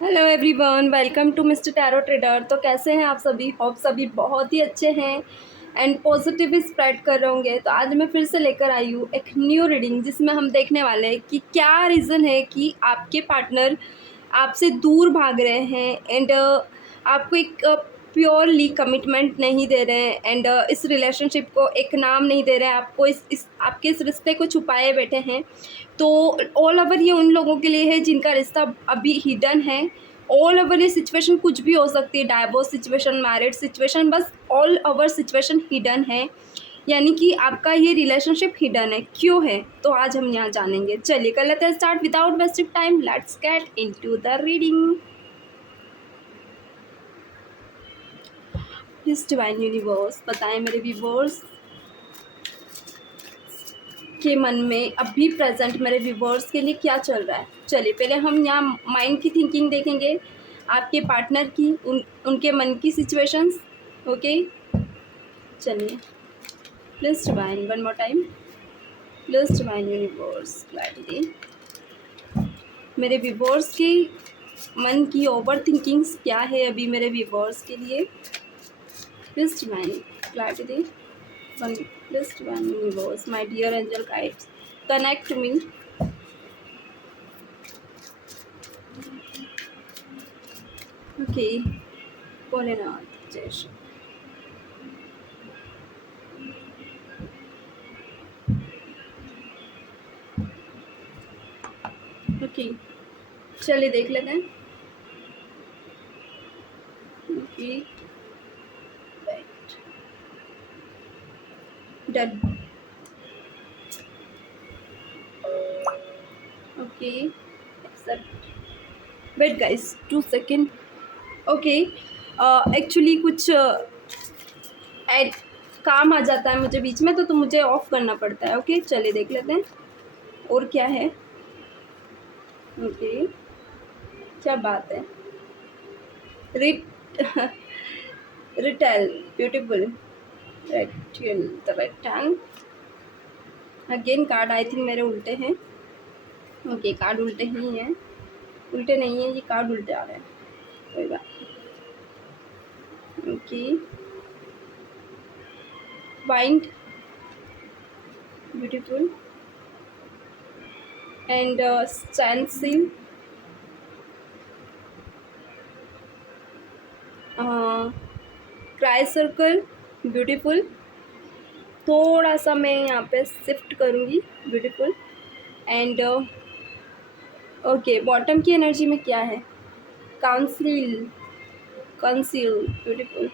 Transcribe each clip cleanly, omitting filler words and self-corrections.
Hello everyone, welcome to mister tarot trader. तो कैसे हैं आप सभी? होप सभी बहुत ही अच्छे हैं एंड पॉजिटिव स्प्रेड कर रहे होंगे। तो आज मैं फिर से लेकर आई हूँ एक न्यू रीडिंग, जिसमें हम देखने वाले हैं कि क्या रीज़न है कि आपके पार्टनर आपसे दूर भाग रहे हैं एंड आपको एक प्योरली कमिटमेंट नहीं दे रहे हैं एंड इस रिलेशनशिप को एक नाम नहीं दे रहे हैं, आपको इस आपके इस रिश्ते को छुपाए बैठे हैं। तो ऑल ओवर ये उन लोगों के लिए है जिनका रिश्ता अभी हिडन है। ऑल ओवर ये सिचुएशन कुछ भी हो सकती है, डाइवोर्स सिचुएशन, मैरिड सिचुएशन, बस ऑल ओवर सिचुएशन हिडन है। यानी कि आपका ये रिलेशनशिप हिडन है, क्यों है? तो आज हम यहाँ जानेंगे। चलिए कर लेते हैं start without wasting time. Let's get into the reading. Please divine universe बताएं मेरे व्यूवर्स के मन में अभी प्रेजेंट मेरे व्यूवर्स के लिए क्या चल रहा है। चलिए पहले हम यहाँ माइंड की थिंकिंग देखेंगे, आपके पार्टनर की, उनके मन की सिचुएशंस। ओके, चलिए please divine one more time, please divine universe clarity. मेरे व्यूवर्स की मन की ओवर थिंकिंग्स क्या है अभी मेरे व्यूवर्स के लिए। Please divine clarity one, please divine universe, my dear angel guides, connect me. Okay, Bholenath जय श्री। ओके, चलिए देख लेते हैं। Okay, done. Okay, accept. Wait guys 2 second. Okay, actually कुछ ऐड काम आ जाता है मुझे बीच में, तो मुझे ऑफ करना पड़ता है। ओके, चलिए देख लेते हैं और क्या है। ओके, क्या बात है। रिट रिटेल ब्यूटीफुल, रेक्टेल the rectangle. Again card I think मेरे उल्टे हैं। ओके, कार्ड उल्टे ही हैं, उल्टे नहीं है, ये कार्ड उल्टे आ रहे हैं, कोई बात। Okay, wind beautiful and standstill, cry circle beautiful. थोड़ा सा मैं यहाँ पे शिफ्ट करूँगी, ब्यूटीफुल एंड ओके। बॉटम की एनर्जी में क्या है? Council, conceal beautiful.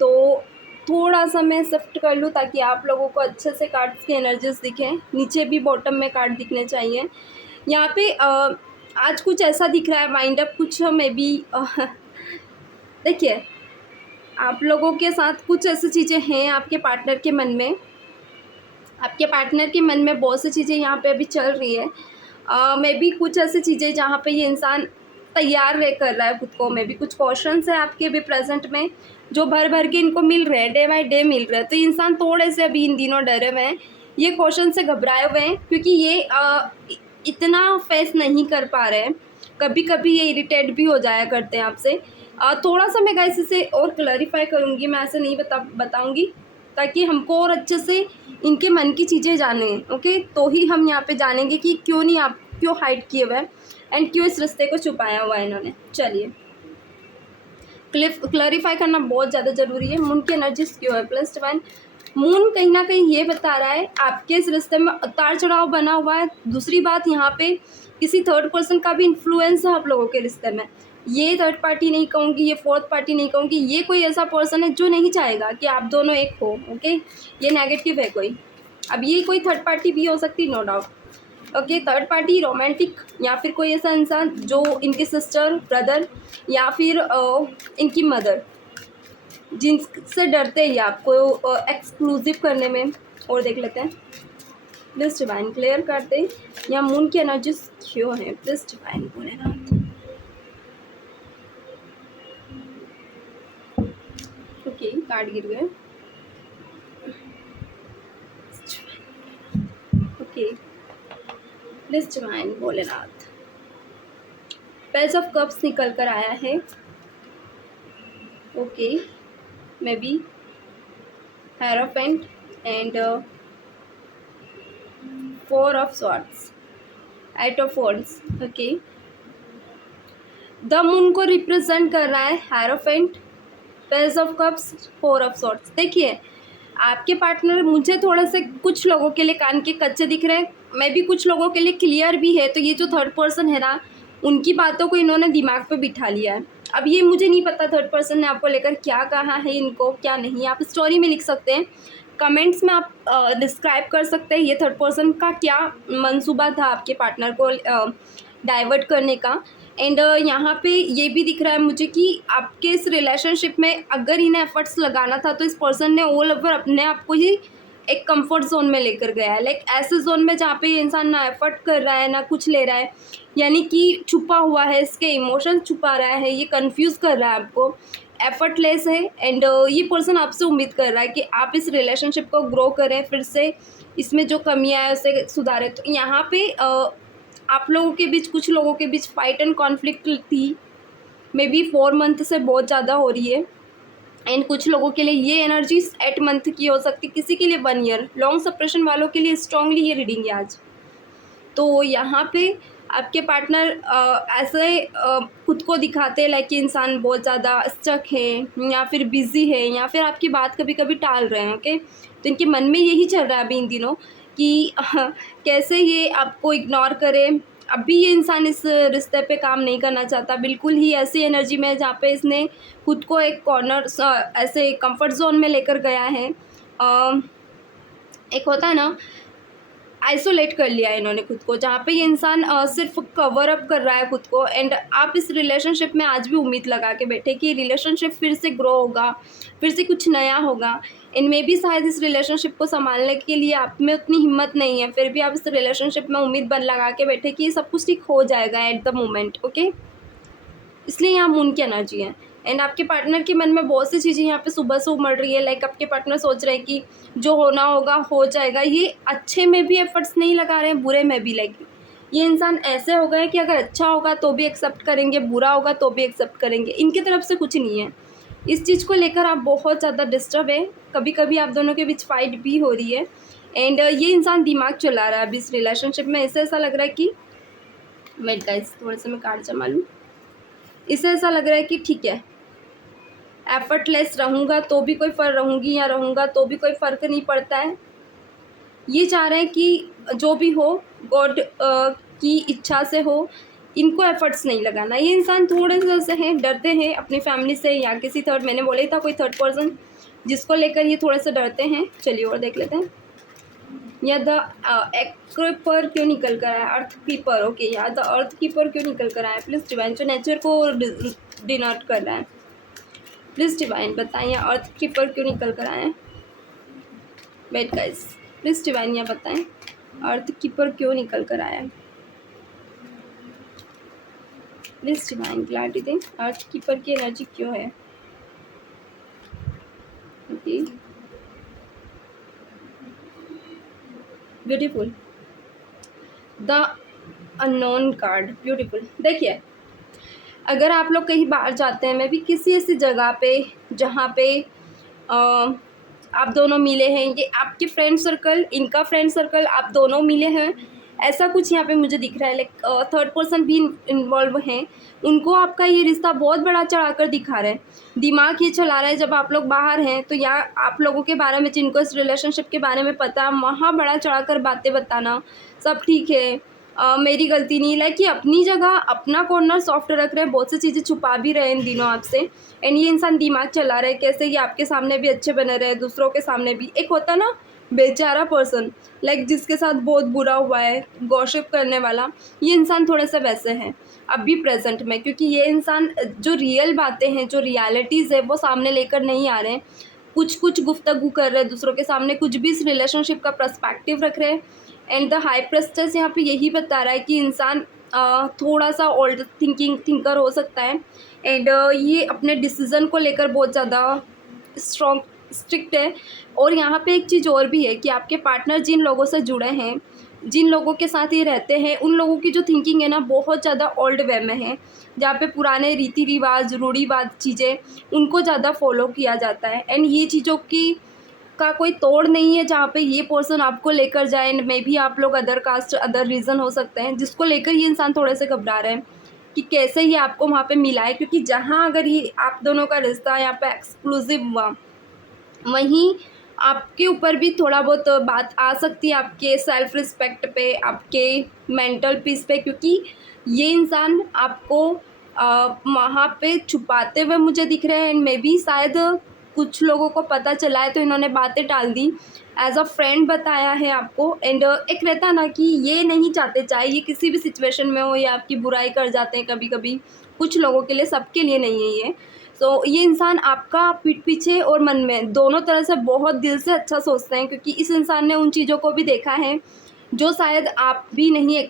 तो थोड़ा सा मैं शिफ्ट कर लूँ ताकि आप लोगों को अच्छे से कार्ड्स की एनर्जीज दिखें। नीचे भी बॉटम में कार्ड दिखने चाहिए। यहाँ पे आज कुछ ऐसा दिख रहा है, वाइंड अप कुछ मे बी देखिए, आप लोगों के साथ कुछ ऐसी चीज़ें हैं आपके पार्टनर के मन में। आपके पार्टनर के मन में बहुत सी चीज़ें यहाँ पे अभी चल रही है। मे बी कुछ ऐसी चीज़ें जहाँ पे ये इंसान तैयार रह कर रहा है खुद को। मे बी कुछ क्वेश्चंस है आपके भी प्रेजेंट में जो भर भर के इनको मिल रहे हैं, डे बाय डे मिल रहे हैं। तो ये इंसान थोड़े से अभी इन दिनों डरे हुए हैं, ये क्वेश्चन से घबराए हुए हैं, क्योंकि ये इतना फेस नहीं कर पा रहे हैं। कभी कभी ये इरिटेट भी हो जाया करते हैं आपसे। थोड़ा सा मैं गाइस इसे और क्लैरिफाई करूँगी, मैं ऐसे नहीं बताऊँगी, ताकि हमको और अच्छे से इनके मन की चीज़ें जाने। ओके, तो ही हम यहाँ पे जानेंगे कि क्यों नहीं, आप क्यों हाइड किए हुए हैं एंड क्यों इस रिश्ते को छुपाया हुआ है इन्होंने। चलिए क्लैरिफाई करना बहुत ज़्यादा ज़रूरी है। मून की एनर्जीज क्यों है? प्लस डिवाइन मून कहीं ना कहीं ये बता रहा है आपके इस रिश्ते में उतार चढ़ाव बना हुआ है। दूसरी बात, यहाँ पे किसी थर्ड पर्सन का भी इन्फ्लुएंस है आप लोगों के रिश्ते में। ये थर्ड पार्टी नहीं कहूँगी, ये फोर्थ पार्टी नहीं कहूँगी, ये कोई ऐसा पर्सन है जो नहीं चाहेगा कि आप दोनों एक हो। ओके, ये नेगेटिव है कोई। अब ये कोई थर्ड पार्टी भी हो सकती, no doubt. Okay, third party romantic, या फिर कोई ऐसा इंसान जो इनके सिस्टर, ब्रदर, या फिर इनकी मदर, जिनसे डरते हैं आपको एक्सक्लूसिव करने में। और देख लेते हैं, प्लीज डिवाइन क्लियर करते हैं यहाँ मून की एनर्जी क्यों है। Please divine Bholenath. Okay, card गिर गए। Okay, please divine Bholenath. Page of cups निकल कर आया है। Okay, may be hierophant and 4 of swords, 8 of wands. Okay, the moon को रिप्रेजेंट कर रहा है hierophant, page of cups, 4 of swords. देखिए, आपके पार्टनर मुझे थोड़ा से कुछ लोगों के लिए कान के कच्चे दिख रहे हैं, मैं भी कुछ लोगों के लिए क्लियर भी है। तो ये जो थर्ड पर्सन है ना, उनकी बातों को इन्होंने दिमाग पे बिठा लिया है। अब ये मुझे नहीं पता थर्ड पर्सन ने आपको लेकर क्या कहा है, इनको क्या नहीं। आप स्टोरी में लिख सकते हैं, कमेंट्स में आप डिस्क्राइब कर सकते हैं ये थर्ड पर्सन का क्या मंसूबा था आपके पार्टनर को डाइवर्ट करने का। एंड यहाँ पे ये भी दिख रहा है मुझे कि आपके इस रिलेशनशिप में अगर इन्हें एफर्ट्स लगाना था तो इस पर्सन ने ऑल ओवर अपने आप को ही एक कंफर्ट जोन में लेकर गया है। लाइक ऐसे जोन में जहाँ पे ये इंसान ना एफर्ट कर रहा है ना कुछ ले रहा है, यानी कि छुपा हुआ है, इसके इमोशन छुपा रहा है, ये कंफ्यूज कर रहा है आपको, एफर्टलेस है। एंड ये पर्सन आपसे उम्मीद कर रहा है कि आप इस रिलेशनशिप को ग्रो करें, फिर से इसमें जो कमियाँ हैं उसे सुधारें। तो यहाँ पे आप लोगों के बीच, कुछ लोगों के बीच फाइट एंड कॉन्फ्लिक्ट थी, मे बी 4 मंथ से बहुत ज़्यादा हो रही है। एंड कुछ लोगों के लिए ये एनर्जी 8 मंथ की हो सकती है, किसी के लिए 1 ईयर। लॉन्ग सप्रेशन वालों के लिए स्ट्रांगली ये रीडिंग है आज। तो यहाँ पे आपके पार्टनर ऐसे खुद को दिखाते हैं लाइक कि इंसान बहुत ज़्यादा स्टक है या फिर बिज़ी है या फिर आपकी बात कभी कभी टाल रहे हैं। ओके, तो इनके मन में यही चल रहा है अभी इन दिनों कि कैसे ये आपको इग्नोर करे। अभी ये इंसान इस रिश्ते पे काम नहीं करना चाहता, बिल्कुल ही ऐसी एनर्जी में जहाँ पे इसने खुद को एक कॉर्नर ऐसे कंफर्ट जोन में लेकर गया है। एक होता है ना, आइसोलेट कर लिया है इन्होंने खुद को, जहाँ पे ये इंसान सिर्फ कवर अप कर रहा है खुद को। एंड आप इस रिलेशनशिप में आज भी उम्मीद लगा के बैठे कि रिलेशनशिप फिर से ग्रो होगा, फिर से कुछ नया होगा। इनमें भी शायद इस रिलेशनशिप को संभालने के लिए आप में उतनी हिम्मत नहीं है, फिर भी आप इस रिलेशनशिप में उम्मीद बन लगा के बैठे कि सब कुछ ठीक हो जाएगा एट द मोमेंट। ओके, इसलिए यहाँ मून की एनर्जी है। एंड आपके पार्टनर के मन में बहुत सी चीज़ें यहाँ पे सुबह से उमड़ रही है। लाइक आपके पार्टनर सोच रहे हैं कि जो होना होगा हो जाएगा। ये अच्छे में भी एफर्ट्स नहीं लगा रहे हैं, बुरे में भी। लाइक ये इंसान ऐसे हो गए कि अगर अच्छा होगा तो भी एक्सेप्ट करेंगे, बुरा होगा तो भी एक्सेप्ट करेंगे, इनकी तरफ से कुछ नहीं है। इस चीज़ को लेकर आप बहुत ज़्यादा डिस्टर्ब है, कभी कभी आप दोनों के बीच फाइट भी हो रही है। एंड ये इंसान दिमाग चला रहा है अभी इस रिलेशनशिप में। इससे ऐसा लग रहा है कि वेट गाइस, थोड़े से मैं कार्ड जमा लूँ। इससे ऐसा लग रहा है कि ठीक है, एफर्टलेस रहूँगा तो भी कोई फ़र्क, रहूँगी या रहूँगा तो भी कोई फ़र्क नहीं पड़ता है। ये चाह रहे हैं कि जो भी हो गॉड की इच्छा से हो, इनको एफर्ट्स नहीं लगाना। ये इंसान थोड़े से ऐसे हैं, डरते हैं अपनी फैमिली से या किसी थर्ड, मैंने बोला ही था कोई थर्ड पर्सन जिसको लेकर ये थोड़े से डरते हैं। चलिए और देख लेते हैं। या द एक्रीपर क्यों निकल कर आया, अर्थ कीपर। ओके, या द अर्थ कीपर क्यों निकल कर आया। प्लीज़ डिवाइन, जो नेचर को डिनोट कर रहा है, प्लीज़ डिवाइन बताएं या अर्थ कीपर क्यों निकल कर आए। वेट गाइस, प्लीज़ डिवाइन या बताएं अर्थ कीपर क्यों निकल कर आया। प्लीज़ डिवाइन क्लैरिटी दें, अर्थ कीपर की एनर्जी क्यों है। Okay, beautiful, the unknown card, beautiful. देखिए, अगर आप लोग कहीं बाहर जाते हैं, मैं भी किसी ऐसी जगह पे जहाँ पे आप दोनों मिले हैं, ये आपके फ्रेंड सर्कल, इनका फ्रेंड सर्कल, आप दोनों मिले हैं, ऐसा कुछ यहाँ पे मुझे दिख रहा है। लाइक थर्ड पर्सन भी इन्वॉल्व हैं, उनको आपका ये रिश्ता बहुत बड़ा चढ़ाकर दिखा रहा है, दिमाग ये चला रहा है। जब आप लोग बाहर हैं तो या आप लोगों के बारे में, जिनको इस रिलेशनशिप के बारे में पता, वहाँ बड़ा चढ़ाकर बातें बताना, सब ठीक है, मेरी गलती नहीं। लाइक ये अपनी जगह अपना कॉर्नर सॉफ्ट रख रहे हैं, बहुत सी चीज़ें छुपा भी रहे हैं इन दिनों आपसे। एंड ये इंसान दिमाग चला रहे हैं कैसे ये आपके सामने भी अच्छे बने रहे, दूसरों के सामने भी। एक होता ना बेचारा पर्सन, लाइक जिसके साथ बहुत बुरा हुआ है, गॉसिप करने वाला, ये इंसान थोड़े से वैसे हैं अभी प्रेजेंट में, क्योंकि ये इंसान जो रियल बातें हैं, जो रियलिटीज़ है, वो सामने लेकर नहीं आ रहे हैं। कुछ कुछ गुफ्तगू कर रहे हैं दूसरों के सामने, कुछ भी इस रिलेशनशिप का पर्सपेक्टिव रख रहे हैं। एंड द हाई प्रेस्टेस यहाँ पे यही बता रहा है कि इंसान थोड़ा सा ओल्ड थिंकर हो सकता है। एंड ये अपने डिसीज़न को लेकर बहुत ज़्यादा स्ट्रिक्ट है। और यहाँ पे एक चीज़ और भी है कि आपके पार्टनर जिन लोगों से जुड़े हैं जिन लोगों के साथ ये रहते हैं उन लोगों की जो थिंकिंग है ना बहुत ज़्यादा ओल्ड वे में है, जहाँ पे पुराने रीति रिवाज रूढ़िवाद चीज़ें उनको ज़्यादा फॉलो किया जाता है। एंड ये चीज़ों की का कोई तोड़ नहीं है जहाँ पे ये पर्सन आपको लेकर जाए। मे बी आप लोग अदर कास्ट अदर रीज़न हो सकते हैं जिसको लेकर ये इंसान थोड़े से घबरा रहे हैं कि कैसे ये आपको वहाँ पे मिलाए, क्योंकि जहाँ अगर ये आप दोनों का रिश्ता यहाँ पे एक्सक्लूसिव हुआ वहीं आपके ऊपर भी थोड़ा बहुत बात आ सकती है, आपके सेल्फ रिस्पेक्ट पे, आपके मेंटल पीस पे, क्योंकि ये इंसान आपको वहाँ पे छुपाते हुए मुझे दिख रहे हैं। एंड मे बी शायद कुछ लोगों को पता चला है तो इन्होंने बातें टाल दी, एज अ फ्रेंड बताया है आपको। एंड एक रहता ना कि ये नहीं चाहते, चाहे ये किसी भी सिचुएशन में हो, या आपकी बुराई कर जाते हैं कभी कभी, कुछ लोगों के लिए, सबके लिए नहीं है ये। तो ये इंसान आपका पीठ पीछे और मन में दोनों तरह से बहुत दिल से अच्छा सोचते हैं, क्योंकि इस इंसान ने उन चीज़ों को भी देखा है जो शायद आप भी नहीं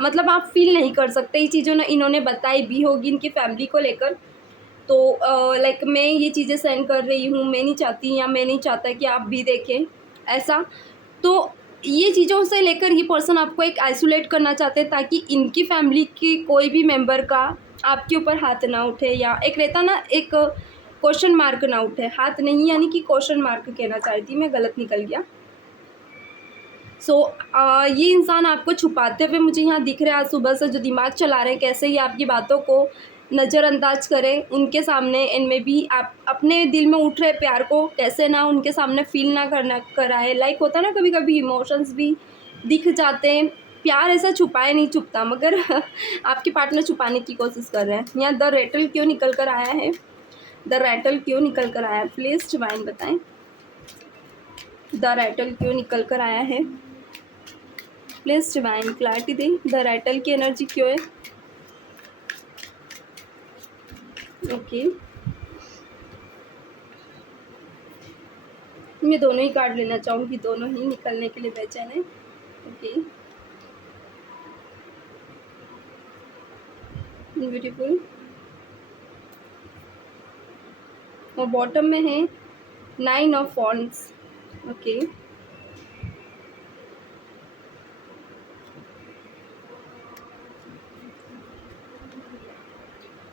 मतलब आप फील नहीं कर सकते। ये चीज़ों ने इन्होंने बताई भी होगी इनकी फैमिली को लेकर। तो लाइक मैं ये चीज़ें सेंड कर रही हूँ, मैं नहीं चाहती या मैं नहीं चाहता कि आप भी देखें ऐसा। तो ये चीज़ों से लेकर ये पर्सन आपको एक आइसोलेट करना चाहते हैं ताकि इनकी फैमिली की कोई भी मेंबर का आपके ऊपर हाथ ना उठे, या एक रहता ना एक क्वेश्चन मार्क ना उठे। हाथ नहीं यानी कि क्वेश्चन मार्क कहना चाह रही थी मैं, गलत निकल गया। सो ये इंसान आपको छुपाते हुए मुझे यहाँ दिख रहा है। आज सुबह से जो दिमाग चला रहे हैं कैसे ये आपकी बातों को नज़रअंदाज करें उनके सामने, एंड में भी आप अपने दिल में उठ रहे प्यार को कैसे ना उनके सामने फील ना करना कराए। लाइक होता है ना कभी कभी इमोशंस भी दिख जाते हैं, प्यार ऐसा छुपाए नहीं छुपता, मगर आपके पार्टनर छुपाने की कोशिश कर रहे हैं। यहाँ द रेटल क्यों निकल कर आया है, द रेटल क्यों निकल कर आया है, प्लीज़ डिवाइन बताएं द रेटल क्यों निकल कर आया है। प्लीज़ डिवाइन क्लैरिटी दें, द रेटल की एनर्जी क्यों है। ओके मैं दोनों ही कार्ड लेना चाहूँगी, दोनों ही निकलने के लिए बेचैन है। Okay beautiful. और बॉटम में है 9 ऑफ वॉन्ड्स। ओके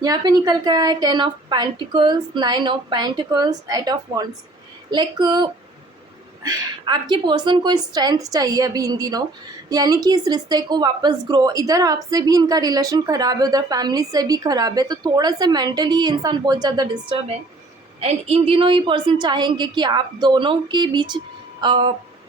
यहाँ पे निकल कर आया 10 of pentacles, 9 of pentacles, 8 of wands. Like आपके पर्सन को स्ट्रेंथ चाहिए अभी इन दिनों, यानी कि इस रिश्ते को वापस ग्रो। इधर आपसे भी इनका रिलेशन ख़राब है, उधर फैमिली से भी ख़राब है, तो थोड़ा सा मेंटली इंसान बहुत ज़्यादा डिस्टर्ब है। एंड इन दिनों ये पर्सन चाहेंगे कि आप दोनों के बीच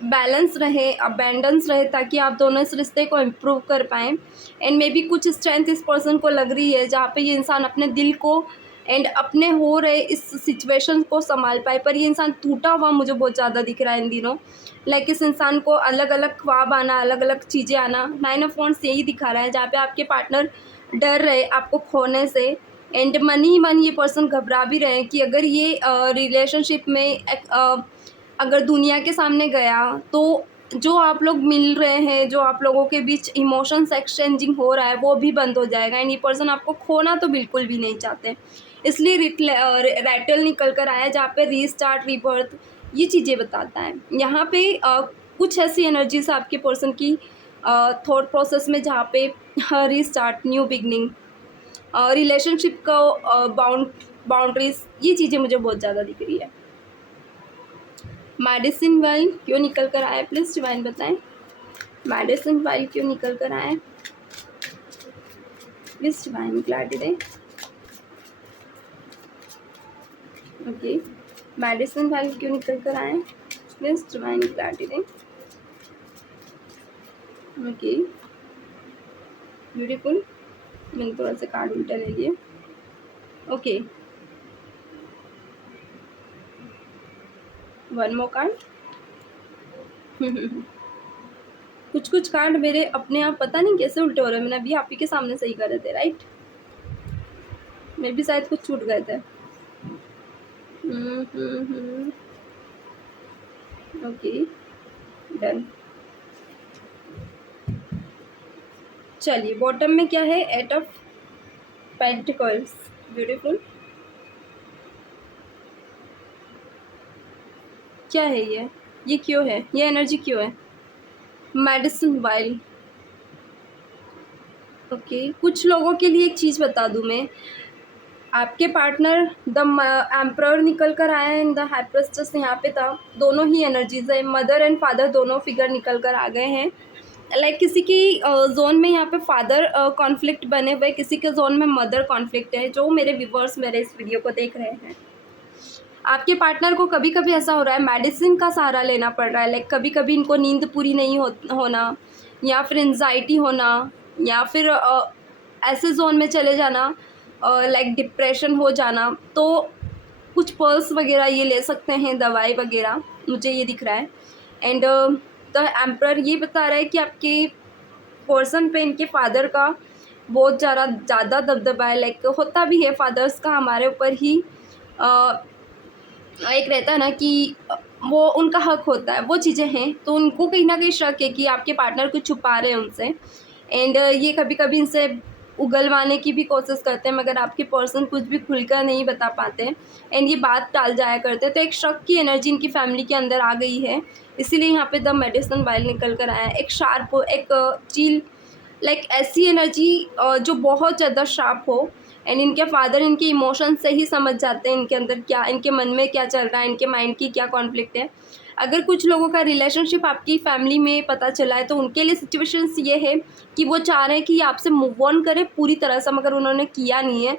बैलेंस रहे, अबेंडेंस रहे, ताकि आप दोनों इस रिश्ते को इम्प्रूव कर पाएँ। एंड मे बी कुछ स्ट्रेंथ इस पर्सन को लग रही है जहाँ पे ये इंसान अपने दिल को एंड अपने हो रहे इस सिचुएशन को संभाल पाए। पर ये इंसान टूटा हुआ मुझे बहुत ज़्यादा दिख रहा है इन दिनों। लाइक इस इंसान को अलग अलग ख्वाब आना, अलग अलग चीज़ें आना। 9 ऑफ वॉन्ड्स यही दिखा रहा है जहाँ पे आपके पार्टनर डर रहे आपको खोने से। एंड मन ही मन ये पर्सन घबरा भी रहे हैं कि अगर ये रिलेशनशिप में अगर दुनिया के सामने गया तो जो आप लोग मिल रहे हैं, जो आप लोगों के बीच इमोशंस एक्सचेंजिंग हो रहा है वो भी बंद हो जाएगा। एंड ये पर्सन आपको खोना तो बिल्कुल भी नहीं चाहते, इसलिए रैटल निकल कर आया जहाँ पे रीस्टार्ट रीबर्थ ये चीज़ें बताता है। यहाँ पे कुछ ऐसी एनर्जीज आपके पर्सन की थॉट प्रोसेस में जहाँ पे रीस्टार्ट, न्यू बिगनिंग, रिलेशनशिप का बाउंड्रीज, ये चीज़ें मुझे बहुत ज़्यादा दिख रही है। मेडिसिन वाइल क्यों निकल कर आया, प्लीज़ डिवाइन बताएं मेडिसिन वाइल क्यों निकल कर आए, प्लीज़ डिवाइन क्लैरिटी दें। ओके मेडिसिन वाइल क्यों निकल कर आए, प्लीज़ डिवाइन क्लैरिटी दें। ओके ब्यूटीफुल, मैंने थोड़ा सा कार्ड उल्टा ले लिया। Okay one more card. कुछ कुछ कार्ड मेरे अपने आप पता नहीं कैसे उल्टे हो रहे हैं, मैंने अभी आप ही के सामने सही करे थे, राइट? मेरे भी शायद कुछ छूट गए थे। Okay done. चलिए बॉटम में क्या है, 8 ऑफ पेंटिकल्स, ब्यूटीफुल। क्या है ये क्यों है, ये एनर्जी क्यों है? Medicine while. ओके, कुछ लोगों के लिए एक चीज़ बता दूँ मैं, आपके पार्टनर द एम्परर निकल कर आया है इन द हाई प्रीस्टेस, यहाँ पे था, दोनों ही एनर्जीज है, मदर एंड फादर दोनों फिगर निकल कर आ गए हैं। लाइक किसी की जोन में यहाँ पे फादर कॉन्फ्लिक्ट बने हुए, किसी के जोन में मदर कॉन्फ्लिक्ट है। जो मेरे व्यूवर्स मेरे इस वीडियो को देख रहे हैं, आपके पार्टनर को कभी कभी ऐसा हो रहा है मेडिसिन का सहारा लेना पड़ रहा है। लाइक कभी कभी इनको नींद पूरी नहीं होना, या फिर एंजाइटी होना, या फिर ऐसे जोन में चले जाना, लाइक डिप्रेशन हो जाना। तो कुछ पर्ल्स वगैरह ये ले सकते हैं, दवाई वगैरह, मुझे ये दिख रहा है। एंड द एम्परर ये बता रहा है कि आपके पर्सन पे इनके फादर का बहुत ज़्यादा दबदबा है। लाइक होता भी है फादर्स का हमारे ऊपर ही एक रहता है ना कि वो उनका हक होता है, वो चीज़ें हैं। तो उनको कहीं ना कहीं शक है कि आपके पार्टनर कुछ छुपा रहे हैं उनसे। एंड ये कभी कभी इनसे उगलवाने की भी कोशिश करते हैं, मगर आपके पर्सन कुछ भी खुलकर नहीं बता पाते हैं एंड ये बात टाल जाया करते हैं। तो एक शक की एनर्जी इनकी फैमिली के अंदर आ गई है, इसीलिए यहाँ पे द मेडिसिन वाइल निकल कर आया है। एक शार्प, एक चील, लाइक ऐसी एनर्जी जो बहुत ज़्यादा शार्प हो। एंड इनके फादर इनके इमोशन से ही समझ जाते हैं इनके अंदर क्या, इनके मन में क्या चल रहा है, इनके माइंड की क्या कॉन्फ्लिक्ट है। अगर कुछ लोगों का रिलेशनशिप आपकी फैमिली में पता चला है, तो उनके लिए सिचुएशंस ये है कि वो चाह रहे हैं कि आपसे मूव ऑन करें पूरी तरह से, मगर उन्होंने किया नहीं है।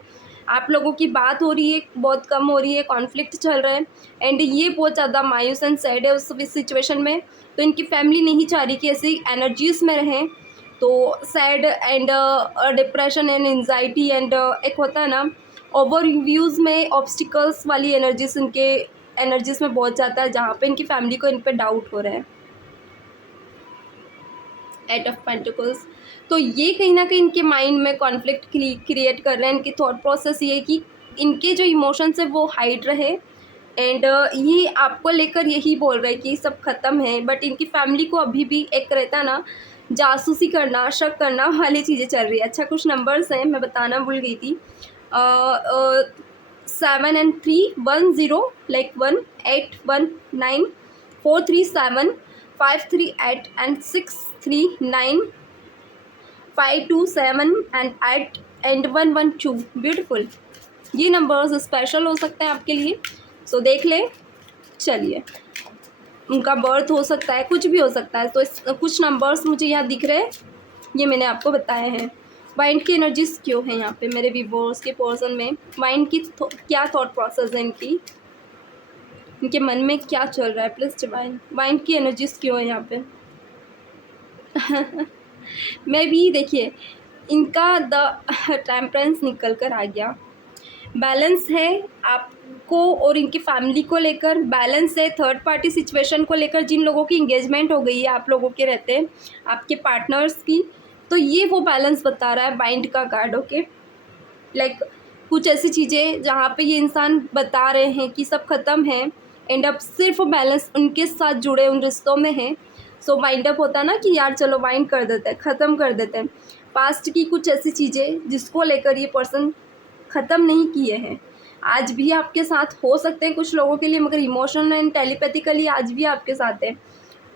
आप लोगों की बात हो रही है, बहुत कम हो रही है, कॉन्फ्लिक्ट चल रहा है एंड ये बहुत ज़्यादा मायूस एंड सैड है उस सिचुएशन में। तो इनकी फैमिली नहीं चाह रही कि ऐसी एनर्जीज़ में रहें। तो sad and depression and anxiety and एक होता है ना ओवर व्यूज़ में ऑब्स्टिकल्स वाली एनर्जीज इनके एनर्जीज में बहुत ज़्यादा है, जहाँ पे इनकी फैमिली को इन पे डाउट हो रहा है। एट ऑफ पेंटिकल्स, तो ये कहीं ना कहीं इनके माइंड में कॉन्फ्लिक्ट क्रिएट कर रहे हैं। इनकी थॉट प्रोसेस ये है कि इनके जो इमोशंस है वो हाइड रहे एंड ये आपको लेकर यही बोल रहे हैं कि सब ख़त्म है। बट इनकी फैमिली को अभी भी एक रहता ना जासूसी करना, शक करना वाली चीज़ें चल रही है। अच्छा, कुछ नंबर्स हैं, मैं बताना भूल गई थी। 7 and 3 1 0, like 1 8 1 9 4 3 7 5 3 8 and 6 3 9 5 2 7 and 8 and 1 1 2। Beautiful, ये नंबर्स स्पेशल हो सकते हैं आपके लिए, सो देख ले। चलिए, उनका बर्थ हो सकता है, कुछ भी हो सकता है। तो कुछ नंबर्स मुझे यहाँ दिख रहे हैं, ये मैंने आपको बताए हैं। माइंड की एनर्जीज क्यों है यहाँ पे मेरे व्यूअर्स के पर्सन में, माइंड की क्या थॉट प्रोसेस है इनकी, इनके मन में क्या चल रहा है, प्लीज डिवाइन माइंड की एनर्जीज क्यों है यहाँ पे। मैं भी देखिए, इनका द टेम्परेंस निकल कर आ गया। बैलेंस है आपको और इनकी फैमिली को लेकर, बैलेंस है थर्ड पार्टी सिचुएशन को लेकर। जिन लोगों की इंगेजमेंट हो गई है आप लोगों के रहते हैं, आपके पार्टनर्स की, तो ये वो बैलेंस बता रहा है माइंड का कार्ड। ओके, लाइक कुछ ऐसी चीज़ें जहाँ पे ये इंसान बता रहे हैं कि सब ख़त्म है एंड अब सिर्फ बैलेंस उनके साथ जुड़े उन रिश्तों में है। सो वाइंड अप होता है ना कि यार चलो वाइंड कर देते हैं, ख़त्म कर देते हैं। पास्ट की कुछ ऐसी चीज़ें जिसको लेकर ये पर्सन ख़त्म नहीं किए हैं, आज भी आपके साथ हो सकते हैं कुछ लोगों के लिए, मगर इमोशनल एंड टेलीपैथिकली आज भी आपके साथ है।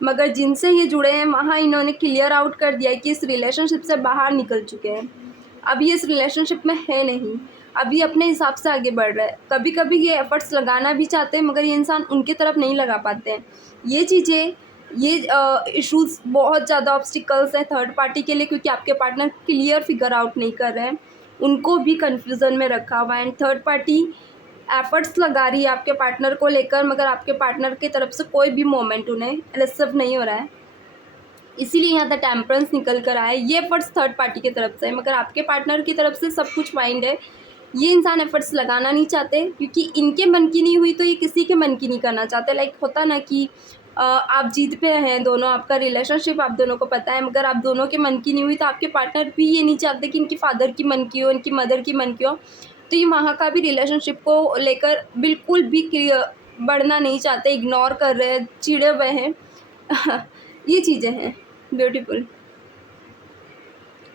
मगर जिनसे ये जुड़े हैं वहाँ इन्होंने क्लियर आउट कर दिया है कि इस रिलेशनशिप से बाहर निकल चुके हैं, अभी इस रिलेशनशिप में है नहीं, अभी अपने हिसाब से आगे बढ़ रहा है। कभी कभी ये एफर्ट्स लगाना भी चाहते हैं मगर ये इंसान उनके तरफ नहीं लगा पाते हैं। ये चीज़ें, ये इश्यूज़ बहुत ज़्यादा ऑब्स्टिकल्स हैं थर्ड पार्टी के लिए, क्योंकि आपके पार्टनर क्लियर फिगर आउट नहीं कर रहे हैं, उनको भी कन्फ्यूज़न में रखा हुआ है। एंड थर्ड पार्टी एफर्ट्स लगा रही है आपके पार्टनर को लेकर, मगर आपके पार्टनर की तरफ से कोई भी मोमेंट उन्हें रिसीव नहीं हो रहा है। इसीलिए यहाँ तक टेम्परेंस निकल कर आया। ये एफर्ट्स थर्ड पार्टी की तरफ से है, मगर आपके पार्टनर की तरफ से सब कुछ माइंड है। ये इंसान एफर्ट्स लगाना नहीं चाहते, क्योंकि इनके मन की नहीं हुई तो ये किसी के मन की नहीं करना चाहते। लाइक होता ना कि आप जीत पे हैं दोनों, आपका रिलेशनशिप आप दोनों को पता है, मगर आप दोनों के मन की नहीं हुई तो आपके पार्टनर भी ये नहीं चाहते कि इनकी फादर की मन की हो, इनकी मदर की मन की हो। तो ये वहाँ का भी रिलेशनशिप को लेकर बिल्कुल भी बढ़ना नहीं चाहते, इग्नोर कर रहे हैं, चिड़े हुए हैं। ये चीज़ें हैं ब्यूटीफुल।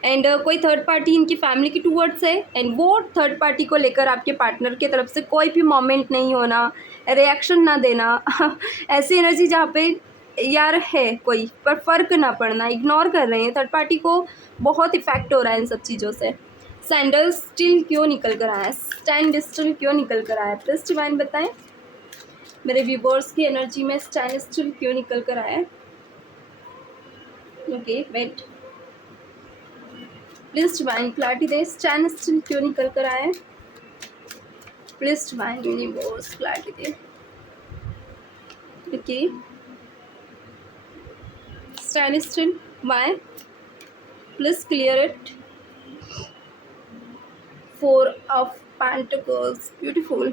एंड कोई थर्ड पार्टी इनकी फैमिली की टूवर्ड्स है एंड वो थर्ड पार्टी को लेकर आपके पार्टनर की तरफ से कोई भी मोमेंट नहीं होना, रिएक्शन ना देना। ऐसी एनर्जी जहाँ पे यार है कोई, पर फ़र्क ना पड़ना, इग्नोर कर रहे हैं, थर्ड पार्टी को बहुत इफ़ेक्ट हो रहा है इन सब चीज़ों से। सैंडल स्टिल क्यों निकल कर आया है, स्टैंड स्टिल क्यों निकल कर आया है, प्लीज़ डिवाइन बताएं मेरे व्यूवर्स की एनर्जी में स्टैंड स्टिल क्यों निकल कर आया है। Okay wait, please divine clarity दे, स्टैंड स्टिल क्यों निकल कर आया है, प्लीज़ डिवाइन यूनिवर्स क्लैरिटी दे। Okay stand still why, please clear it. Four of pentacles, beautiful.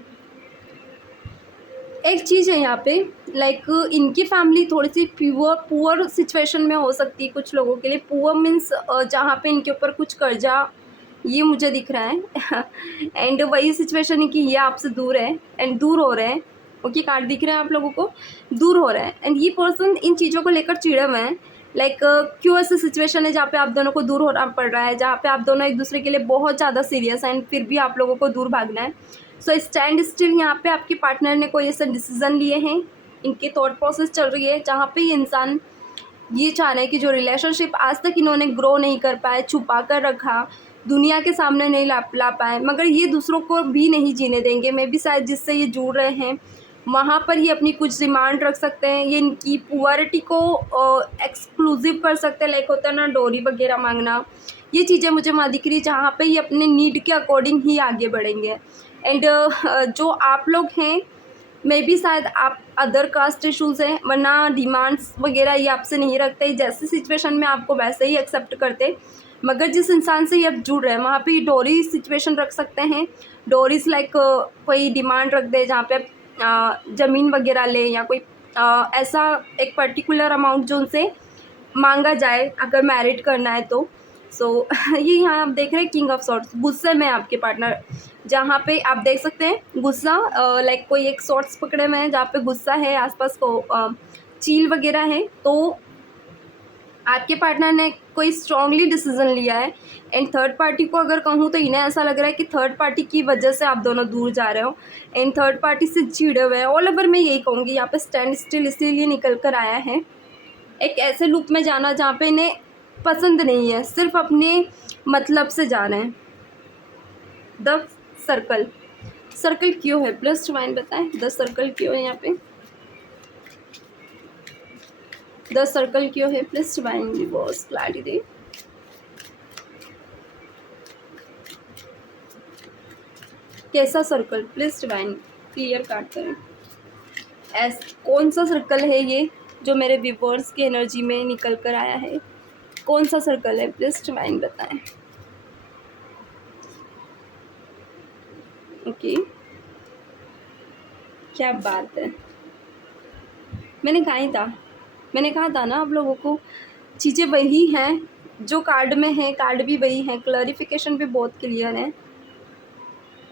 एक चीज़ है यहाँ पे, लाइक इनकी फैमिली थोड़ी सी पुअर सिचुएशन में हो सकती है कुछ लोगों के लिए। पुअर मीन्स जहाँ पे इनके ऊपर कुछ कर्जा, ये मुझे दिख रहा है एंड वही सिचुएशन है कि ये आपसे दूर है एंड दूर हो रहे हैं। ओके कार्ड दिख रहे हैं आप लोगों को, दूर हो रहे हैं एंड ये पर्सन इन चीज़ों को लेकर चिड़े हुए हैं। लाइक क्यों ऐसी सिचुएशन है जहाँ पे आप दोनों को दूर होना पड़ रहा है, जहाँ पे आप दोनों एक दूसरे के लिए बहुत ज़्यादा सीरियस हैं एंड फिर भी आप लोगों को दूर भागना है। सो स्टैंड स्टिल यहाँ पे आपके पार्टनर ने कोई ऐसे डिसीजन लिए हैं, इनके थॉट प्रोसेस चल रही है जहाँ पे ये इंसान ये चाह रहे हैं कि जो रिलेशनशिप आज तक इन्होंने ग्रो नहीं कर पाए, छुपा कर रखा, दुनिया के सामने नहीं ला पाए, मगर ये दूसरों को भी नहीं जीने देंगे। मे बी शायद जिससे ये जुड़ रहे हैं वहाँ पर ये अपनी कुछ डिमांड रख सकते हैं, ये इनकी पुअरिटी को एक्सक्लूसिव कर सकते हैं। लाइक होता है ना डोरी वगैरह मांगना, ये चीज़ें मुझे वहाँ दिख रही, जहाँ पे ये अपने नीड के अकॉर्डिंग ही आगे बढ़ेंगे। एंड जो आप लोग हैं मे बी शायद आप अदर कास्ट इशूज़ हैं, वरना डिमांड्स वगैरह ये आपसे नहीं रखते, जैसे सिचुएशन में आपको वैसे ही एक्सेप्ट करते। मगर जिस इंसान से ये अब जुड़ रहे हैं वहाँ पे डोरी सिचुएशन रख सकते हैं। डोरीज लाइक कोई डिमांड रख दे जहाँ पे आप ज़मीन वगैरह ले, या कोई ऐसा एक पर्टिकुलर अमाउंट जो उनसे मांगा जाए अगर मैरिड करना है तो। सो ये यहाँ आप देख रहे हैं किंग ऑफ सॉर्ट्स, गुस्से में आपके पार्टनर, जहाँ पे आप देख सकते हैं गुस्सा, लाइक कोई एक सॉर्ट्स पकड़े हुए हैं जहाँ पे गुस्सा है, आसपास को चील वगैरह है। तो आपके पार्टनर ने कोई स्ट्रांगली डिसीजन लिया है एंड थर्ड पार्टी को अगर कहूँ तो इन्हें ऐसा लग रहा है कि थर्ड पार्टी की वजह से आप दोनों दूर जा रहे हो एंड थर्ड पार्टी से चिड़े हुए हैं। ऑल ओवर मैं यही कहूँगी यहाँ पे स्टैंड स्टिल इसीलिए निकल कर आया है, एक ऐसे लूप में जाना जहाँ पे इन्हें पसंद नहीं है, सिर्फ अपने मतलब से जा रहे हैं। द सर्कल, सर्कल क्यों है प्लस डिवाइन बताएं, द सर्कल क्यों है यहाँ पे, द सर्कल क्यों है प्लस डिवाइन रिवर्स क्लैरिटी दे। कैसा सर्कल प्लीज डिवाइन क्लियर काट करें, कौन सा सर्कल है ये जो मेरे व्यूवर्स की एनर्जी में निकल कर आया है, कौन सा सर्कल है प्लीज डिवाइन बताएं। ओके क्या बात है, मैंने कहा था ना आप लोगों को, चीज़ें वही हैं जो कार्ड में है, कार्ड भी वही है, क्लैरिफिकेशन भी बहुत क्लियर है।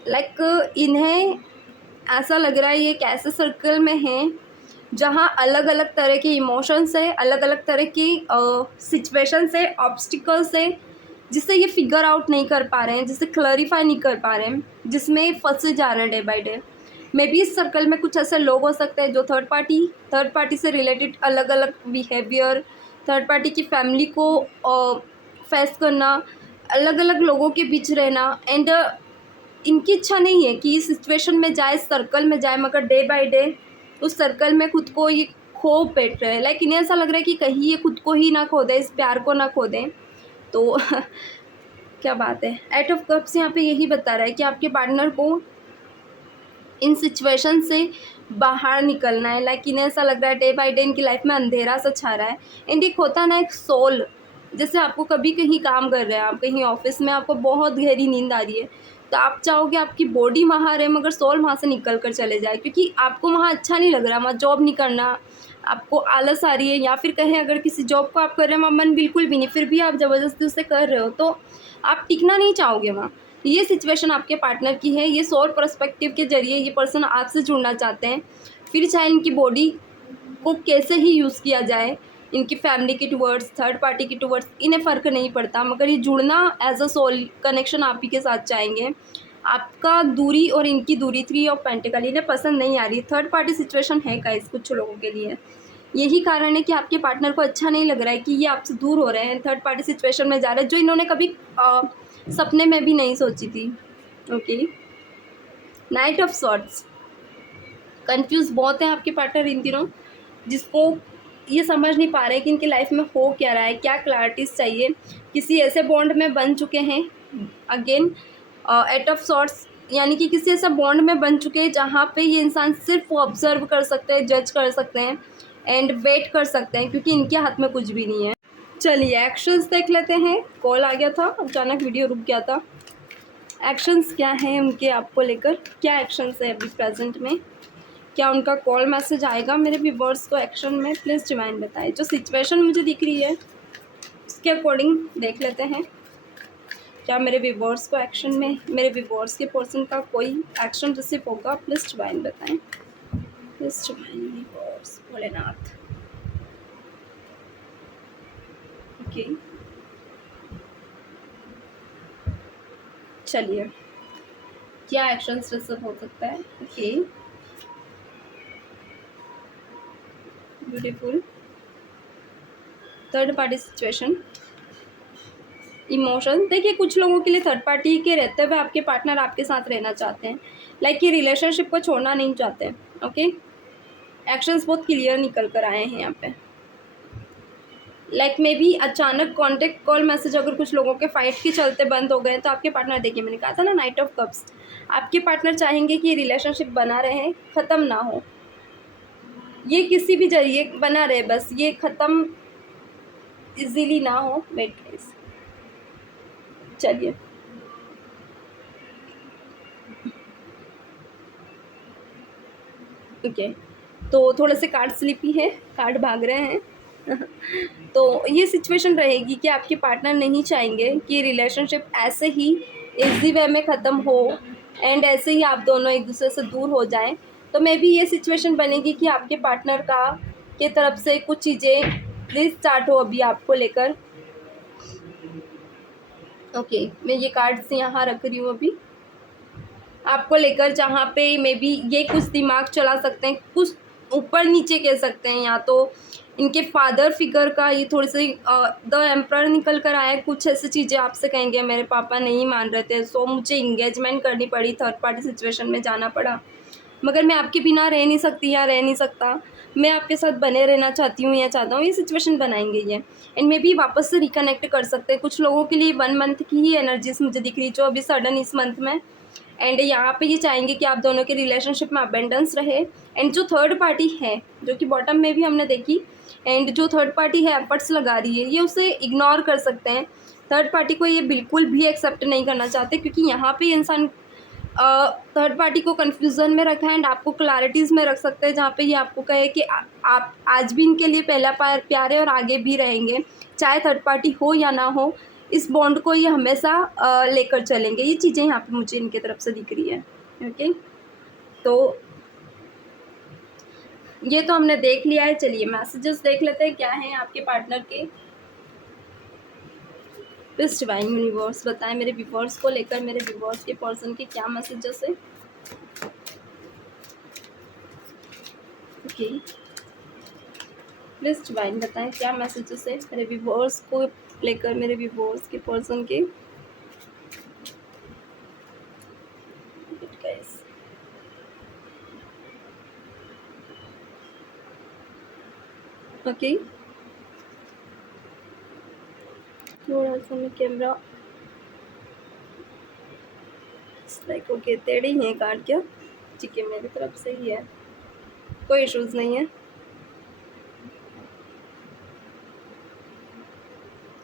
लाइक इन्हें ऐसा लग रहा है ये एक ऐसे सर्कल में है जहाँ अलग अलग तरह के इमोशंस है, अलग अलग तरह की सिचुएशंस है, ऑब्स्टिकल्स है, जिससे ये फिगर आउट नहीं कर पा रहे हैं, जिससे क्लैरिफाई नहीं कर पा रहे हैं, जिसमें फंसे जा रहे हैं day by day. May be इस सर्कल में कुछ ऐसे लोग हो सकते हैं जो थर्ड पार्टी से रिलेटेड अलग अलग बिहेवियर, थर्ड पार्टी की फैमिली को फेस करना, अलग अलग लोगों के बीच रहना एंड इनकी इच्छा नहीं है कि इस सिचुएशन में जाए, इस सर्कल में जाए, मगर डे बाय डे उस सर्कल में खुद को ये खो बैठ रहे हैं। लाइक इन्हें ऐसा लग रहा है कि कहीं ये खुद को ही ना खो दें, इस प्यार को ना खो दें। तो क्या बात है, एट ऑफ कप्स यहाँ पे यही बता रहा है कि आपके पार्टनर को इन सिचुएशन से बाहर निकलना है। लाइक इन्हें ऐसा लग रहा है डे बाय डे इनकी लाइफ में अंधेरा सा छा रहा है एंड एक होता है ना एक सोल, जैसे आपको कभी कहीं काम कर रहे हैं, आप कहीं ऑफिस में, आपको बहुत गहरी नींद आ रही है, तो आप चाहोगे आपकी बॉडी वहाँ रहे मगर सोल वहाँ से निकल कर चले जाए, क्योंकि आपको वहाँ अच्छा नहीं लग रहा, वहाँ जॉब नहीं करना, आपको आलस आ रही है, या फिर कहें अगर किसी जॉब को आप कर रहे हैं वहाँ मन बिल्कुल भी नहीं, फिर भी आप ज़बरदस्ती उसे कर रहे हो, तो आप टिकना नहीं चाहोगे वहाँ। ये सिचुएशन आपके पार्टनर की है। ये सोल पर्सपेक्टिव के जरिए ये पर्सन आपसे जुड़ना चाहते हैं, फिर चाहे इनकी बॉडी को कैसे ही यूज़ किया जाए, इनकी फैमिली के टूवर्ड्स, थर्ड पार्टी के टूवर्ड्स, इन्हें फ़र्क नहीं पड़ता, मगर ये जुड़ना एज अ सोल कनेक्शन आप ही के साथ चाहेंगे। आपका दूरी और इनकी दूरी, 3 ऑफ पेंटिकल, इन्हें पसंद नहीं आ रही। थर्ड पार्टी सिचुएशन है गाइस कुछ लोगों के लिए, यही कारण है कि आपके पार्टनर को अच्छा नहीं लग रहा है कि ये आपसे दूर हो रहे हैं, थर्ड पार्टी सिचुएशन में जा रहे हैं, जो इन्होंने कभी सपने में भी नहीं सोची थी। Okay, knight of swords, confuse बहुत है आपके पार्टनर इन दिनों, जिसको ये समझ नहीं पा रहे कि इनकी लाइफ में हो क्या रहा है, क्या क्लैरिटीज चाहिए। किसी ऐसे बॉन्ड में बन चुके हैं, अगेन एट ऑफ सॉर्ट्स, यानी कि किसी ऐसे बॉन्ड में बन चुके हैं जहाँ पे ये इंसान सिर्फ ऑब्जर्व कर सकते हैं, जज कर सकते हैं एंड वेट कर सकते हैं, क्योंकि इनके हाथ में कुछ भी नहीं है। चलिए एक्शंस देख लेते हैं। कॉल आ गया था, अचानक वीडियो रुक गया था। एक्शंस क्या हैं उनके आपको लेकर, क्या एक्शंस है अभी प्रेजेंट में, क्या उनका कॉल मैसेज आएगा मेरे व्यूअर्स को एक्शन में, प्लीज़ डिवाइन बताएं। जो सिचुएशन मुझे दिख रही है उसके अकॉर्डिंग देख लेते हैं क्या मेरे व्यूअर्स को एक्शन में, मेरे व्यूअर्स के पर्सन का कोई एक्शन रिसीव होगा, प्लीज़ डिवाइन बताएं। Please divine viewers, Bholenath. Okay, चलिए क्या एक्शंस रिसीव हो सकता है। Okay, beautiful. Third party situation, emotion. देखिए कुछ लोगों के लिए थर्ड पार्टी के रहते हुए आपके पार्टनर आपके साथ रहना चाहते हैं, लाइक ये रिलेशनशिप को छोड़ना नहीं चाहते। ओके, एक्शंस बहुत क्लियर निकल कर आए हैं यहाँ पे। लाइक मे बी अचानक कॉन्टेक्ट कॉल मैसेज अगर कुछ लोगों के फाइट के चलते बंद हो गए, तो आपके पार्टनर, देखिए मैंने कहा था ना नाइट ऑफ कप्स, आपके पार्टनर चाहेंगे कि ये रिलेशनशिप बना रहे, ख़त्म ना हो, ये किसी भी जरिए बना रहे, बस ये ख़त्म इजीली ना हो। वेट प्लीज, चलिए ओके, तो थोड़े से कार्ड स्लिपी है, कार्ड भाग रहे हैं तो ये सिचुएशन रहेगी कि आपके पार्टनर नहीं चाहेंगे कि रिलेशनशिप ऐसे ही इजी वे में ख़त्म हो एंड ऐसे ही आप दोनों एक दूसरे से दूर हो जाएं। तो मे बी ये सिचुएशन बनेगी कि आपके पार्टनर का के तरफ से कुछ चीज़ें रिस्टार्ट हो अभी आपको लेकर। ओके, मैं ये कार्ड्स यहाँ रख रही हूँ अभी आपको लेकर, जहाँ पे मे बी ये कुछ दिमाग चला सकते हैं, कुछ ऊपर नीचे कह सकते हैं, या तो इनके फादर फिगर का ये थोड़ी सी द एम्परर निकल कर आया, कुछ ऐसी चीज़ें आपसे कहेंगे मेरे पापा नहीं मान रहे थे, सो मुझे इंगेजमेंट करनी पड़ी, थर्ड पार्टी सिचुएशन में जाना पड़ा, मगर मैं आपके बिना रह नहीं सकती या रह नहीं सकता, मैं आपके साथ बने रहना चाहती हूँ या चाहता हूँ, ये सिचुएशन बनाएंगे ये एंड मे बी वापस से रिकनेक्ट कर सकते हैं। कुछ लोगों के लिए 1 मंथ की ही एनर्जीज मुझे दिख रही जो अभी सडन इस मंथ में, एंड यहाँ पे ये चाहेंगे कि आप दोनों के रिलेशनशिप में अबेंडेंस रहे। एंड जो थर्ड पार्टी है, जो कि बॉटम में भी हमने देखी, एंड जो थर्ड पार्टी है एफर्ट्स लगा रही है, ये उसे इग्नोर कर सकते हैं। थर्ड पार्टी को ये बिल्कुल भी एक्सेप्ट नहीं करना चाहते, क्योंकि यहाँ पे इंसान थर्ड पार्टी को कन्फ्यूज़न में रखा है एंड आपको क्लैरिटीज़ में रख सकते हैं, जहाँ पे ये आपको कहे कि आप आज भी इनके लिए पहला प्यार है और आगे भी रहेंगे, चाहे थर्ड पार्टी हो या ना हो, इस बॉन्ड को ये हमेशा लेकर चलेंगे। ये चीज़ें यहाँ पे मुझे इनके तरफ से दिख रही है। ओके, तो ये तो हमने देख लिया है। चलिए मैसेजेस देख लेते हैं क्या हैं आपके पार्टनर के। प्लीज डिवाइन यूनिवर्स बताएं मेरे व्यूअर्स को लेकर, मेरे व्यूअर्स के पर्सन के क्या मैसेजेस है। ओके, प्लीज डिवाइन बताएं क्या मैसेजेस है मेरे व्यूअर्स को लेकर, मेरे व्यूअर्स के पर्सन के। ओके, थोड़ा सा मैं कैमरा लाइक ओके टेढ़ी है कार्ड क्या, ठीक है मेरी तरफ से ही है, कोई इश्यूज़ नहीं है।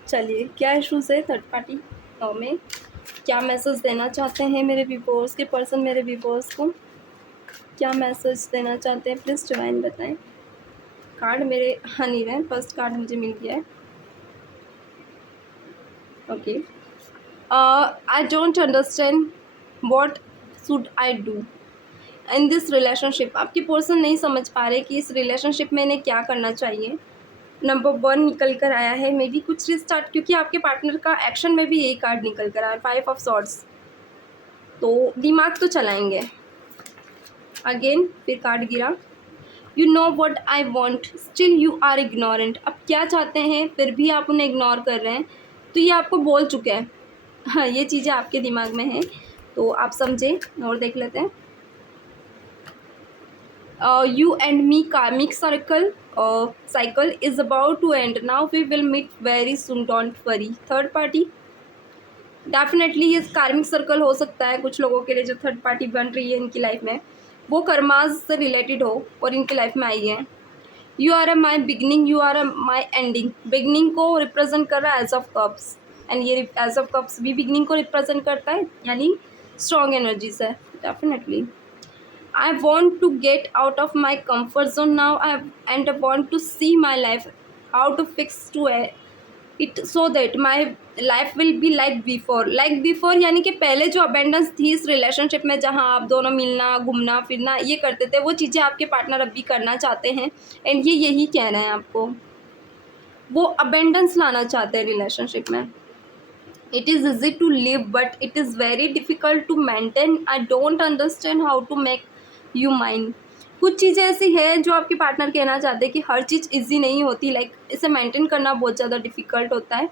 चलिए क्या इश्यूज़ है थर्ड पार्टी में, क्या मैसेज देना चाहते हैं मेरे व्यूअर्स के पर्सन, मेरे व्यूअर्स को क्या मैसेज देना चाहते हैं, प्लीज़ डिवाइन बताएं। कार्ड मेरे हाँ नहीं रहे, फर्स्ट कार्ड मुझे मिल गया है। Okay, I don't understand what should I do in this relationship. आपके पर्सन नहीं समझ पा रहे कि इस रिलेशनशिप में इन्हें क्या करना चाहिए। नंबर 1 निकल कर आया है, मे बी कुछ रिस्टार्ट, क्योंकि आपके पार्टनर का एक्शन में भी यही कार्ड निकल कर आया, 5 ऑफ सॉर्ड्स, तो दिमाग तो चलाएंगे। अगेन फिर कार्ड गिरा, you know what I want still you are ignorant. आप क्या चाहते हैं फिर भी आप उन्हें इग्नोर कर रहे हैं, तो ये आपको बोल चुके हैं। हाँ, ये चीज़ें आपके दिमाग में हैं, तो आप समझें और देख लेते हैं। You and me karmic cycle is about to end. Now we will meet very soon. Don't worry. Third party definitely ये कार्मिक सर्कल हो सकता है कुछ लोगों के लिए, जो थर्ड पार्टी बन रही है इनकी लाइफ में, वो कर्माज से रिलेटेड हो और इनकी लाइफ में आई है। You are a my beginning, you are a my ending. Beginning को रिप्रेजेंट कर रहा है एज ऑफ कप्स, एंड ये एज ऑफ कप्स भी बिगनिंग को रिप्रेजेंट करता है, यानी स्ट्रॉन्ग एनर्जीज है definitely. I want to get out of my comfort zone now, and I want to see my life how to fix to it so that my life will be like before. Like before यानी कि पहले जो abundance थी इस relationship में, जहाँ आप दोनों मिलना घूमना फिरना ये करते थे, वो चीज़ें आपके पार्टनर अब भी करना चाहते हैं, एंड ये यही कहना है आपको। वो अबेंडेंस लाना चाहते हैं रिलेशनशिप में। It is easy to live but it is very difficult to maintain. I don't understand how to make you mine. कुछ चीज़ें ऐसी हैं जो आपके पार्टनर कहना चाहते हैं कि हर चीज़ इजी नहीं होती, लाइक इसे मेंटेन करना बहुत ज़्यादा डिफ़िकल्ट होता है।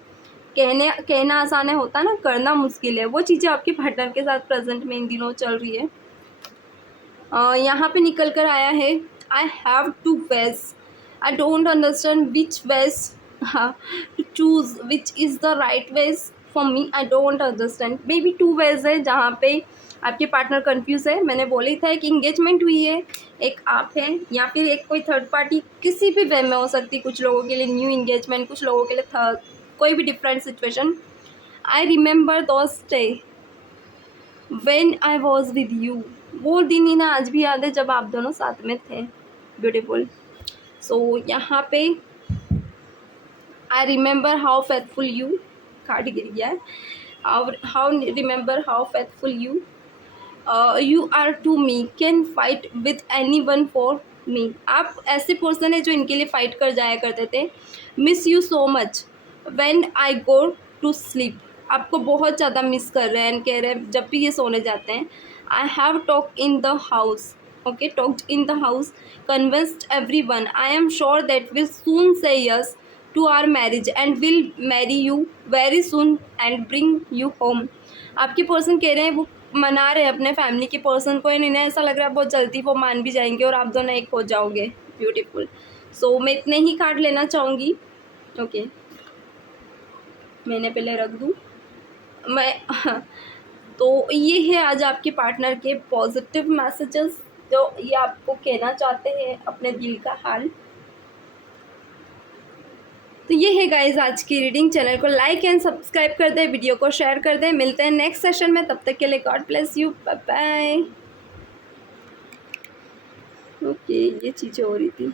कहना आसान है होता है ना, करना मुश्किल है। वो चीज़ें आपके पार्टनर के साथ प्रेजेंट में इन दिनों चल रही है। यहाँ पे निकल कर आया है I have two ways, I don't understand which ways to choose, which is the right ways for me, I don't understand. Maybe two ways है जहाँ पे आपके पार्टनर कंफ्यूज है। मैंने बोली था कि इंगेजमेंट हुई है, एक आप हैं या फिर एक कोई थर्ड पार्टी, किसी भी वे में हो सकती। कुछ लोगों के लिए न्यू इंगेजमेंट, कुछ लोगों के लिए कोई भी different situation. I remember those day when I was with you. वो दिन ही ना आज भी याद है जब आप दोनों साथ में थे। ब्यूटीफुल। सो यहाँ पे I remember how faithful you, card गिर गया है। How remember how faithful you you are to me, can fight with anyone for me. आप ऐसे पर्सन है जो इनके लिए फ़ाइट कर जाया करते थे। Miss you so much when I go to sleep. आपको बहुत ज़्यादा मिस कर रहे हैं, कह रहे हैं जब भी ये सोने जाते हैं। I have talk in the house, okay, talked in the house, convinced everyone, I am sure that will soon say yes to our marriage and will marry you very soon and bring you home. आपके person कह रहे हैं वो मना रहे हैं अपने family के पर्सन को, एंड इन्हें ऐसा लग रहा है बहुत जल्दी वो मान भी जाएंगे और आप दोनों एक हो जाओगे। ब्यूटीफुल। सो मैं इतने ही कार्ड लेना चाहूँगी। ओके, मैंने पहले रख दूँ मैं तो ये है आज आपके पार्टनर के पॉजिटिव मैसेजेस जो ये आपको कहना चाहते हैं, अपने दिल का हाल। तो ये है गाइज आज की रीडिंग। चैनल को लाइक एंड सब्सक्राइब कर दें, वीडियो को शेयर कर दें। मिलते हैं नेक्स्ट सेशन में, तब तक के लिए God bless you, bye bye. Okay, ये चीज़ें हो रही थी।